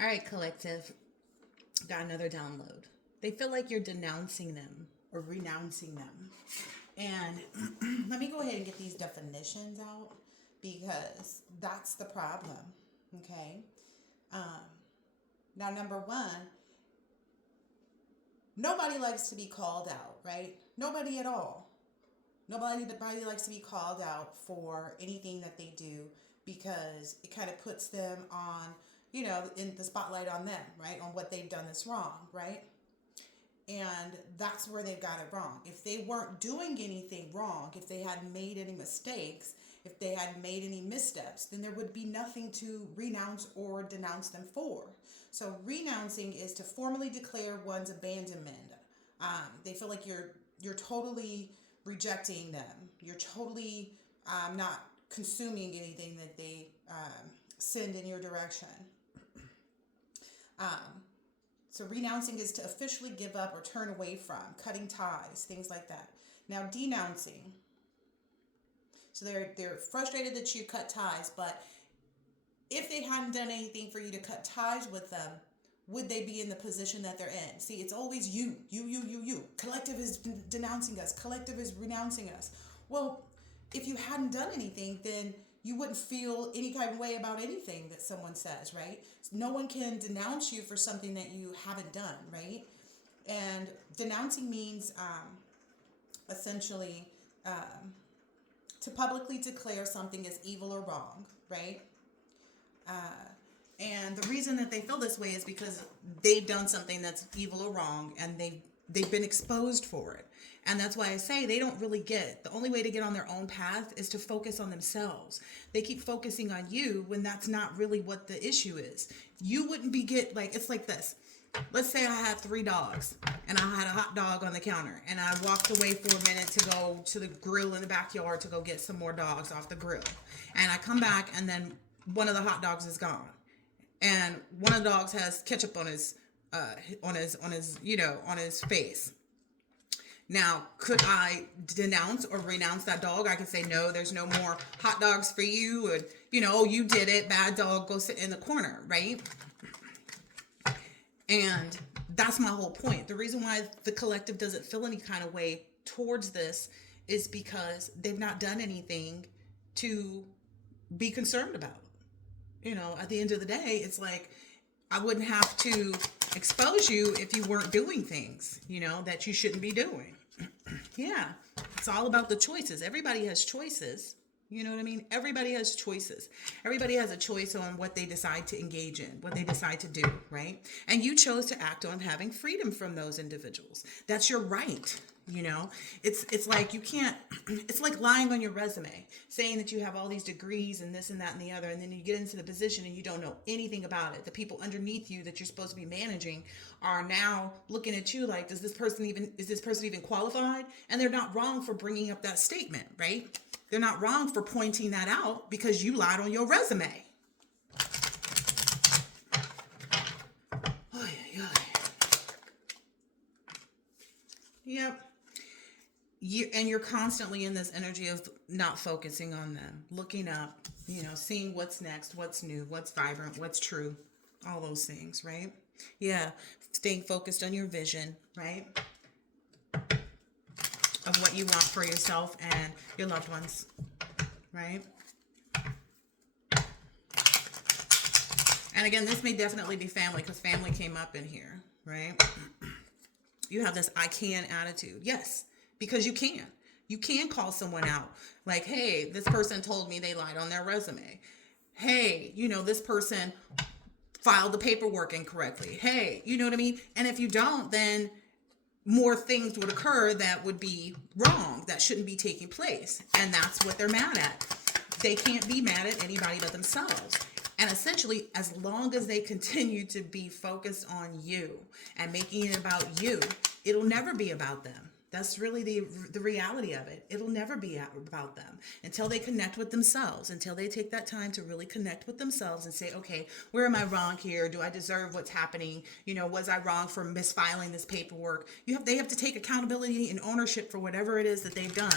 All right, collective. Got another download. They feel like you're denouncing them or renouncing them. And let me go ahead and get these definitions out because that's the problem. Okay. Um, Now, number one, nobody likes to be called out, right? Nobody at all. Nobody likes to be called out for anything that they do because it kind of puts them on, in the spotlight on them, right? On what they've done that's wrong, right? And that's where they've got it wrong. If they weren't doing anything wrong, if they hadn't made any mistakes, if they hadn't made any missteps, then there would be nothing to renounce or denounce them for. So renouncing is to formally declare one's abandonment. They feel like you're totally rejecting them. You're totally not consuming anything that they send in your direction. So renouncing is to officially give up or turn away from, cutting ties, things like that. Now denouncing. So they're frustrated that you cut ties, but if they hadn't done anything for you to cut ties with them, would they be in the position that they're in? See, it's always you. Collective is denouncing us. Collective is renouncing us. Well, if you hadn't done anything, then you wouldn't feel any kind of way about anything that someone says, right? No one can denounce you for something that you haven't done, right? And denouncing means essentially to publicly declare something as evil or wrong, right? And the reason that they feel this way is because they've done something that's evil or wrong, and they've been exposed for it. And that's why I say they don't really get, the only way to get on their own path is to focus on themselves. They keep focusing on you when that's not really what the issue is. You wouldn't be it's like this. Let's say I had 3 dogs and I had a hot dog on the counter and I walked away for a minute to go to the grill in the backyard to go get some more dogs off the grill. And I come back and then one of the hot dogs is gone. And one of the dogs has ketchup on his face. Now, could I denounce or renounce that dog? I could say, no, there's no more hot dogs for you. And, oh, you did it. Bad dog, go sit in the corner, right? And that's my whole point. The reason why the collective doesn't feel any kind of way towards this is because they've not done anything to be concerned about. At the end of the day, it's like, I wouldn't have to expose you if you weren't doing things, that you shouldn't be doing. Yeah, it's all about the choices. Everybody has choices. You know what I mean? Everybody has choices. Everybody has a choice on what they decide to engage in, what they decide to do, right? And you chose to act on having freedom from those individuals. That's your right. It's like you can't, it's like lying on your resume, saying that you have all these degrees and this and that and the other, and then you get into the position and you don't know anything about it. The people underneath you that you're supposed to be managing are now looking at you like, is this person even qualified? And they're not wrong for bringing up that statement, right? They're not wrong for pointing that out because you lied on your resume. Yep. You're constantly in this energy of not focusing on them, looking up, seeing what's next, what's new, what's vibrant, what's true, all those things, right? Yeah, staying focused on your vision, right? Of what you want for yourself and your loved ones, right? And again, this may definitely be family because family came up in here, right? You have this I can attitude. Yes, because you can. You can call someone out. Like, hey, this person told me they lied on their resume. Hey, this person filed the paperwork incorrectly. Hey, you know what I mean? And if you don't, then more things would occur that would be wrong, that shouldn't be taking place. And that's what they're mad at. They can't be mad at anybody but themselves. And essentially, as long as they continue to be focused on you and making it about you, it'll never be about them. That's really the reality of it. It'll never be about them until they connect with themselves, until they take that time to really connect with themselves and say, okay, where am I wrong here? Do I deserve what's happening? Was I wrong for misfiling this paperwork? They have to take accountability and ownership for whatever it is that they've done.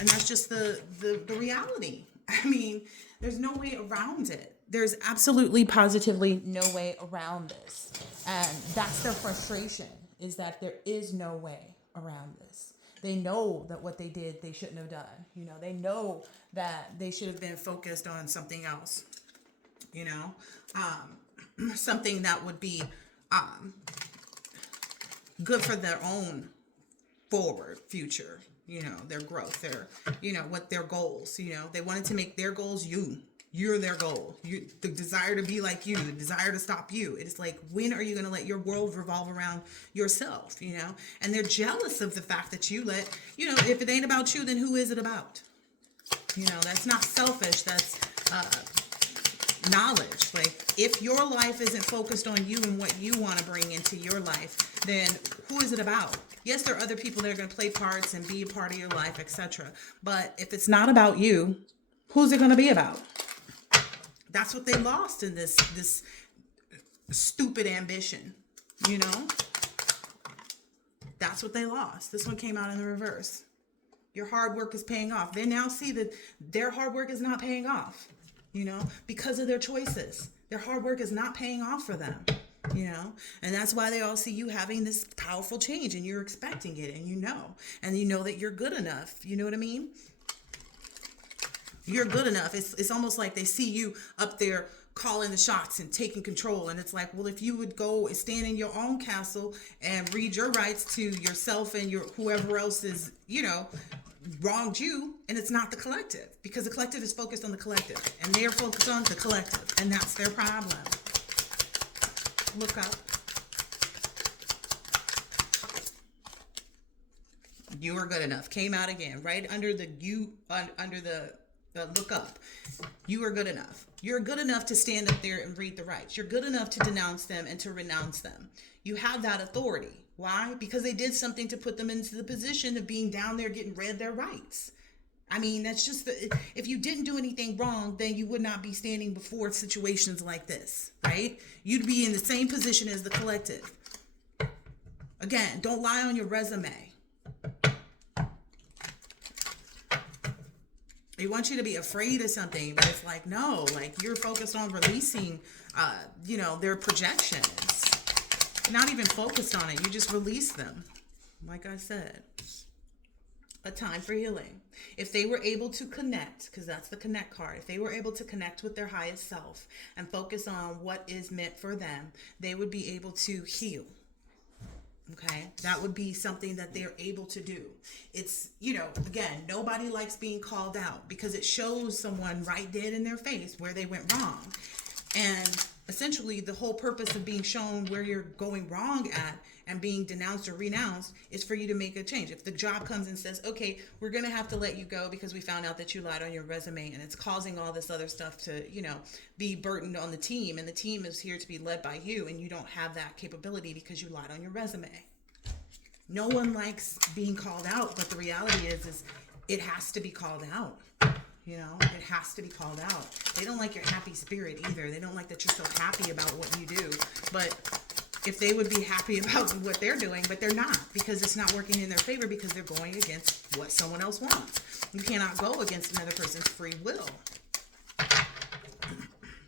And that's just the reality. I mean, there's no way around it. There's absolutely, positively no way around this. And that's their frustration, is that there is no way around this. They know that what they did, they shouldn't have done. They know that they should have been focused on something else, you know, something that would be good for their own forward future, their growth, what their goals, they wanted to make their goals you're their goal. The desire to be like you, the desire to stop you. It's like, when are you going to let your world revolve around yourself, And they're jealous of the fact that you let, if it ain't about you, then who is it about? That's not selfish. That's knowledge. Like, if your life isn't focused on you and what you want to bring into your life, then who is it about? Yes, there are other people that are going to play parts and be a part of your life, etc. But if it's not about you, who's it going to be about? That's what they lost in this stupid ambition, That's what they lost. This one came out in the reverse. Your hard work is paying off. They now see that their hard work is not paying off, because of their choices. Their hard work is not paying off for them, and that's why they all see you having this powerful change, and you're expecting it, and you know that you're good enough. You know what I mean? You're good enough. It's almost like they see you up there calling the shots and taking control. And it's like, well, if you would go and stand in your own castle and read your rights to yourself and your whoever else is, wronged you, and it's not the collective, because the collective is focused on the collective, and they're focused on the collective, and that's their problem. Look up. You are good enough. Came out again, right under the look up. You are good enough. You're good enough to stand up there and read the rights. You're good enough to denounce them and to renounce them. You have that authority. Why? Because they did something to put them into the position of being down there getting read their rights. I mean, that's just if you didn't do anything wrong, then you would not be standing before situations like this, right? You'd be in the same position as the collective. Again, don't lie on your resume. They want you to be afraid of something, but it's like, no, like, you're focused on releasing, their projections. You're not even focused on it. You just release them. Like I said, a time for healing. If they were able to connect, because that's the connect card, if they were able to connect with their highest self and focus on what is meant for them, they would be able to heal. Okay, that would be something that they're able to do. It's, again, nobody likes being called out, because it shows someone right dead in their face where they went wrong. And essentially, the whole purpose of being shown where you're going wrong at and being denounced or renounced is for you to make a change. If the job comes and says, okay, we're going to have to let you go because we found out that you lied on your resume, and it's causing all this other stuff to, be burdened on the team, and the team is here to be led by you, and you don't have that capability because you lied on your resume. No one likes being called out, but the reality is it has to be called out. It has to be called out. They don't like your happy spirit either. They don't like that you're so happy about what you do. But if they would be happy about what they're doing, but they're not, because it's not working in their favor, because they're going against what someone else wants. You cannot go against another person's free will.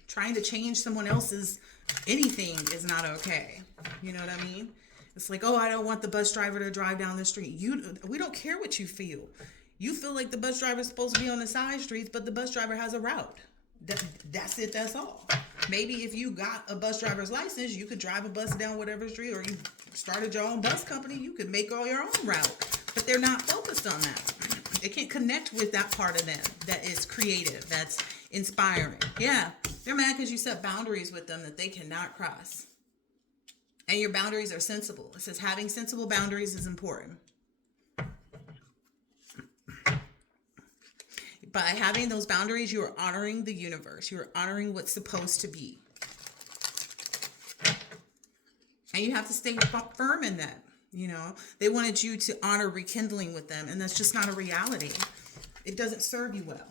Trying to change someone else's anything is not okay. You know what I mean? It's like, oh, I don't want the bus driver to drive down the street. We don't care what you feel. You feel like the bus driver is supposed to be on the side streets, but the bus driver has a route. That's it. That's all. Maybe if you got a bus driver's license, you could drive a bus down whatever street, or you started your own bus company, you could make all your own route. But they're not focused on that. They can't connect with that part of them that is creative, that's inspiring. Yeah, they're mad because you set boundaries with them that they cannot cross. And your boundaries are sensible. It says having sensible boundaries is important. By having those boundaries, you are honoring the universe. You are honoring what's supposed to be. And you have to stay firm in that. They wanted you to honor rekindling with them, and that's just not a reality. It doesn't serve you well.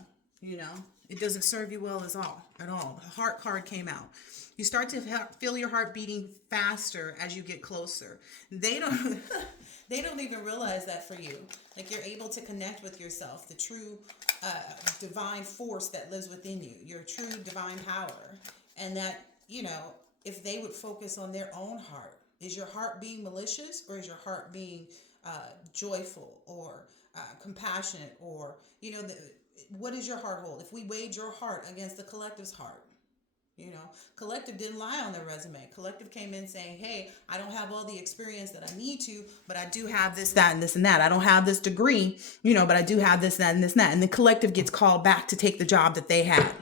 It doesn't serve you well at all. The heart card came out. You start to feel your heart beating faster as you get closer. They don't they don't even realize that for you. Like, you're able to connect with yourself, the true divine force that lives within you, your true divine power. And that, if they would focus on their own heart, is your heart being malicious, or is your heart being joyful, or compassionate, or, what is your heart hold? If we weighed your heart against the collective's heart, Collective didn't lie on their resume. Collective came in saying, hey, I don't have all the experience that I need to, but I do have this, that, and this, and that. I don't have this degree, but I do have this, that, and this, and that. And the collective gets called back to take the job that they had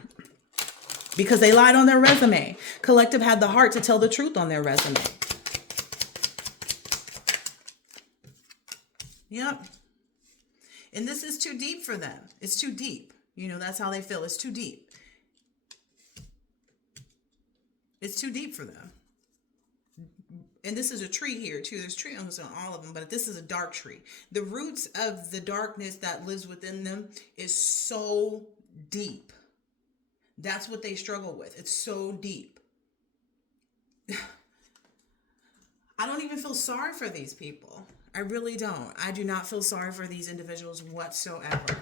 because they lied on their resume. Collective had the heart to tell the truth on their resume. Yep. And this is too deep for them. It's too deep. That's how they feel. It's too deep. It's too deep for them. And this is a tree here too. There's tree on all of them, but this is a dark tree. The roots of the darkness that lives within them is so deep. That's what they struggle with. It's so deep. I don't even feel sorry for these people. I really don't. I do not feel sorry for these individuals whatsoever.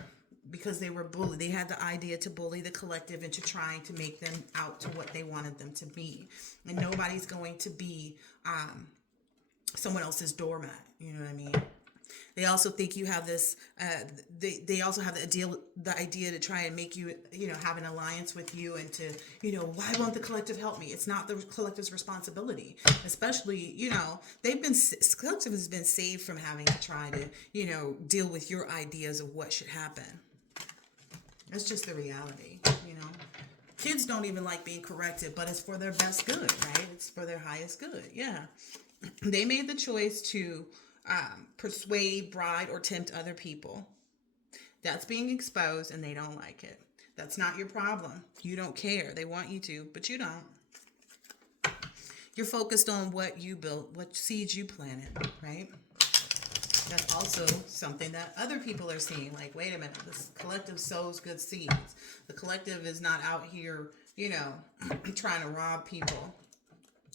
Because they were bullied. They had the idea to bully the collective into trying to make them out to what they wanted them to be. And nobody's going to be someone else's doormat. You know what I mean? They also think you have this, they also have the idea to try and make you, have an alliance with you and to, why won't the collective help me? It's not the collective's responsibility. Especially, collective has been saved from having to try to, deal with your ideas of what should happen. That's just the reality, Kids don't even like being corrected, but it's for their best good, right? It's for their highest good, yeah. They made the choice to persuade, bribe, or tempt other people. That's being exposed, and they don't like it. That's not your problem. You don't care. They want you to, but you don't. You're focused on what you built, what seeds you planted, right? That's also something that other people are seeing. Like, wait a minute, this collective sows good seeds. The collective is not out here, trying to rob people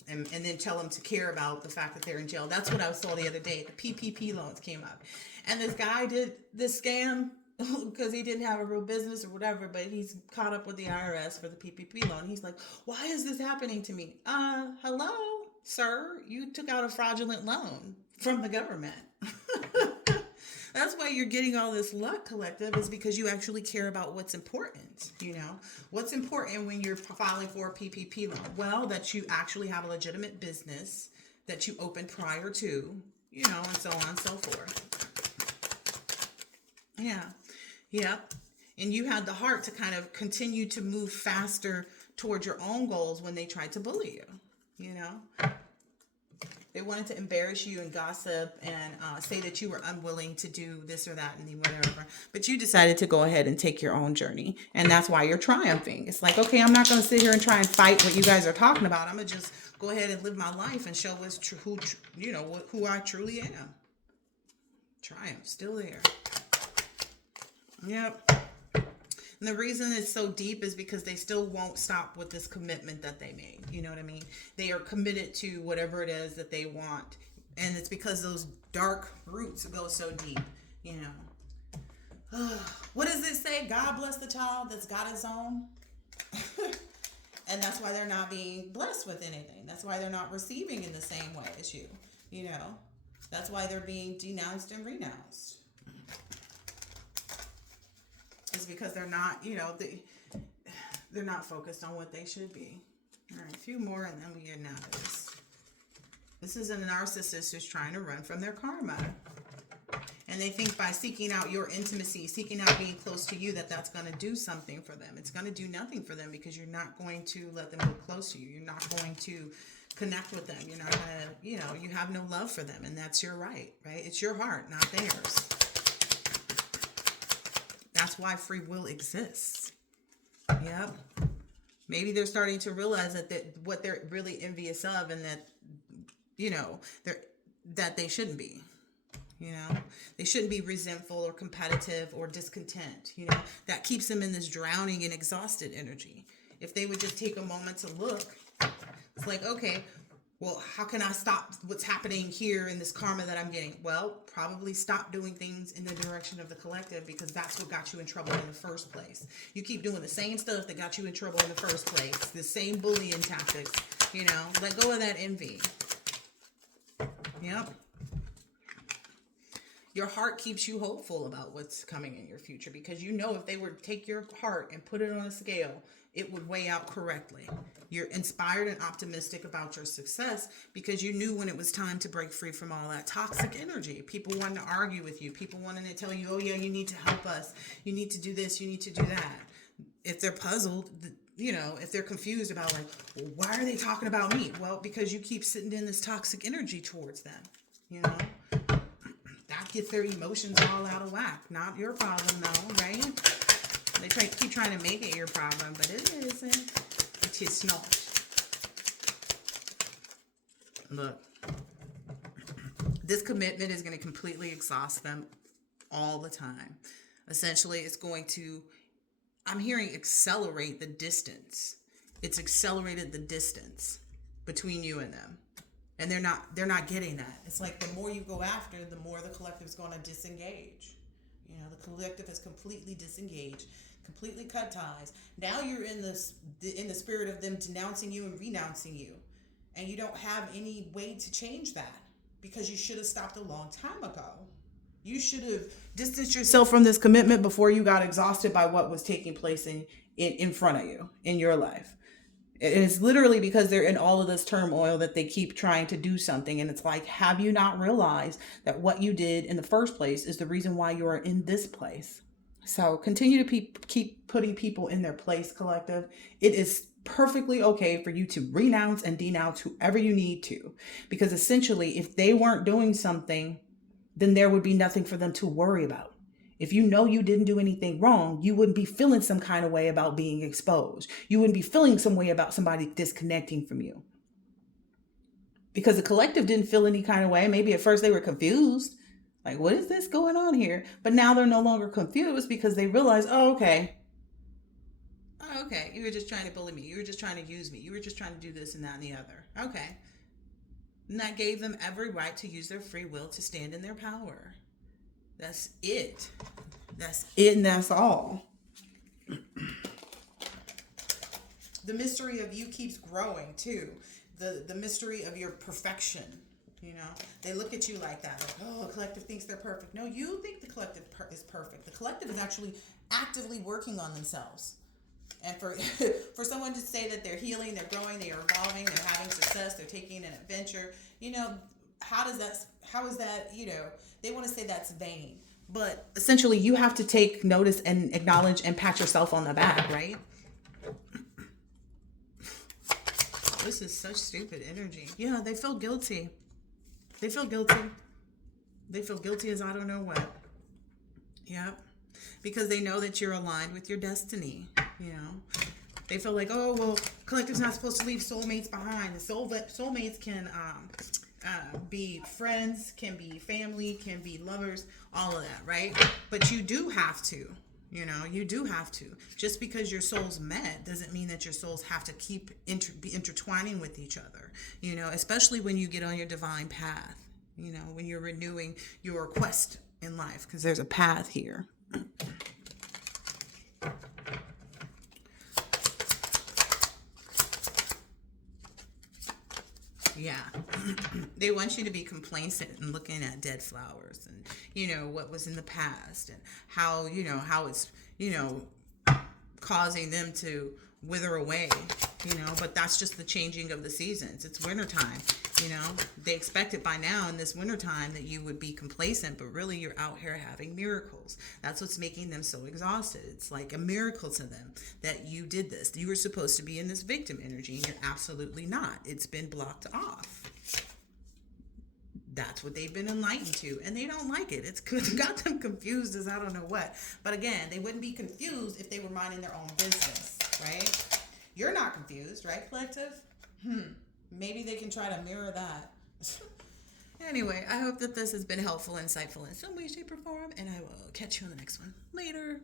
and then tell them to care about the fact that they're in jail. That's what I saw the other day. The PPP loans came up. And this guy did this scam because he didn't have a real business or whatever, but he's caught up with the IRS for the PPP loan. He's like, why is this happening to me? Hello, sir. You took out a fraudulent loan from the government. That's why you're getting all this luck, collective, is because you actually care about what's important. What's important when you're filing for a PPP loan? Well, that you actually have a legitimate business that you opened prior to, and so on and so forth. Yeah. And you had the heart to kind of continue to move faster towards your own goals when they tried to bully you, They wanted to embarrass you and gossip and say that you were unwilling to do this or that and whatever. But you decided to go ahead and take your own journey. And that's why you're triumphing. It's like, okay, I'm not going to sit here and try and fight what you guys are talking about. I'm going to just go ahead and live my life and show us who I truly am. Triumph, still there. Yep. And the reason it's so deep is because they still won't stop with this commitment that they made. You know what I mean? They are committed to whatever it is that they want. And it's because those dark roots go so deep, What does it say? God bless the child that's got his own. And that's why they're not being blessed with anything. That's why they're not receiving in the same way as you, That's why they're being denounced and renounced. Is because they're not, they're not focused on what they should be. All right, a few more and then we get out of this. This is a narcissist who's trying to run from their karma. And they think by seeking out your intimacy, seeking out being close to you, that's going to do something for them. It's going to do nothing for them because you're not going to let them go close to you. You're not going to connect with them. You're not going to, you have no love for them. And that's your right? It's your heart, not theirs. That's why free will exists. Yep. Maybe they're starting to realize that what they're really envious of and that, that they shouldn't be. You know, they shouldn't be resentful or competitive or discontent. You know, that keeps them in this drowning and exhausted energy. If they would just take a moment to look, it's like, okay, well, how can I stop what's happening here in this karma that I'm getting? Well, probably stop doing things in the direction of the collective, because that's what got you in trouble in the first place. You keep doing the same stuff that got you in trouble in the first place, the same bullying tactics, you know, let go of that envy. Yep. Your heart keeps you hopeful about what's coming in your future, because you know if they were to take your heart and put it on a scale, it would weigh out correctly. You're inspired and optimistic about your success because you knew when it was time to break free from all that toxic energy. People wanting to argue with you. People wanting to tell you, oh yeah, you need to help us. You need to do this. You need to do that. If they're puzzled, you know, if they're confused about like, well, why are they talking about me? Well, because you keep sitting in this toxic energy towards them, you know. That gets their emotions all out of whack. Not your problem though, right? They keep trying to make it your problem, but it isn't. It is not. Look, this commitment is going to completely exhaust them all the time. Essentially, it's going to, I'm hearing, accelerate the distance. It's accelerated the distance between you and them. And they're not getting that. It's like the more you go after, the more the collective is going to disengage. You know, the collective is completely disengaged, completely cut ties. Now you're in the spirit of them denouncing you and renouncing you. And you don't have any way to change that, because you should have stopped a long time ago. You should have distanced yourself from this commitment before you got exhausted by what was taking place in front of you, in your life. It's literally because they're in all of this turmoil that they keep trying to do something. And it's like, have you not realized that what you did in the first place is the reason why you are in this place? So continue to keep putting people in their place, collective. It is perfectly okay for you to renounce and denounce whoever you need to. Because essentially, if they weren't doing something, then there would be nothing for them to worry about. If you know you didn't do anything wrong, you wouldn't be feeling some kind of way about being exposed. You wouldn't be feeling some way about somebody disconnecting from you. Because the collective didn't feel any kind of way. Maybe at first they were confused. Like, what is this going on here? But now they're no longer confused because they realize, oh, okay. Oh, okay. You were just trying to bully me. You were just trying to use me. You were just trying to do this and that and the other. Okay. And that gave them every right to use their free will to stand in their power. That's it. That's it, and that's all. The mystery of you keeps growing too. The mystery of your perfection. You know, they look at you like that. Like, oh, the collective thinks they're perfect. No, you think the collective is perfect. The collective is actually actively working on themselves. And for for someone to say that they're healing, they're growing, they are evolving, they're having success, they're taking an adventure, you know, how is that, you know, they want to say that's vain. But essentially, you have to take notice and acknowledge and pat yourself on the back, right? This is such stupid energy. Yeah, they feel guilty. They feel guilty. They feel guilty as I don't know what. Yep. Because they know that you're aligned with your destiny, you know. They feel like, oh, well, collective's not supposed to leave soulmates behind. The soulmates can be friends, can be family, can be lovers, all of that, right? But you do have to, you know, you do have to. Just because your souls met doesn't mean that your souls have to keep be intertwining with each other, you know, especially when you get on your divine path, you know, when you're renewing your quest in life, because there's a path here. Yeah. They want you to be complacent and looking at dead flowers and, you know, what was in the past and how, you know, how it's, you know, causing them to wither away, you know, but that's just the changing of the seasons. It's wintertime, you know. They expect it by now in this wintertime that you would be complacent, but really you're out here having miracles. That's what's making them so exhausted. It's like a miracle to them that you did this. You were supposed to be in this victim energy and you're absolutely not. It's been blocked off. That's what they've been enlightened to, and they don't like it. It's got them confused as I don't know what. But again, they wouldn't be confused if they were minding their own business, right? You're not confused, right, collective? Maybe they can try to mirror that. Anyway, I hope that this has been helpful, insightful in some way, shape, or form, and I will catch you on the next one. Later.